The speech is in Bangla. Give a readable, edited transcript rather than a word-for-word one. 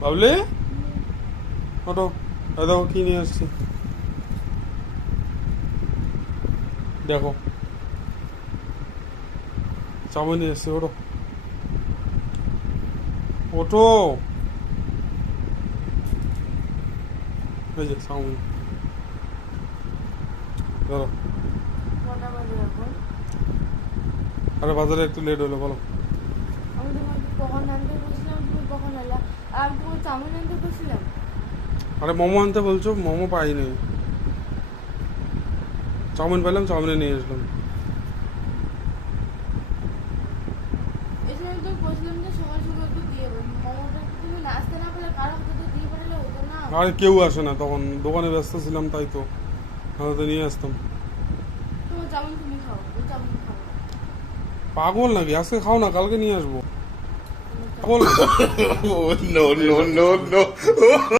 বাবলে ওটো দেখো কি নিয়ে আসছি দেখো চাউমিন নিয়ে এসছি ওটো ওটো এই যে চাউমিন ধরো কটা বাজে এখন? আরে বাজারে একটু লেট হলো বলো আমি তোমাকে কখন আনতে বলছিলাম, তুমি কখন এলা? আর আমি তোমাকে চাউমিন আনতে বলছিলাম। আরে মোমো আনতে বলছো মোমো পাইনি চাউমিন পেলাম চাউমিনে নিয়ে আসলাম এই সময় তো বলছিলাম যে সকাল সকাল একটু দিয়ে মোমোটা একটু তুমি নাচতে না পারলে কারো হাতে তো দিয়ে পাঠালে হতো না। আরে কেউ আসে না তখন দোকানে ব্যস্ত ছিলাম তাই তো তো নিয়ে আসতাম তোমার চাউমিন তুমি খাও, ওই চাউমিন খাও না। পাগল নাকি আজকে খাও না কালকে নিয়ে আসবো তুমি খাও। পাগল Oh, no, no, no, no.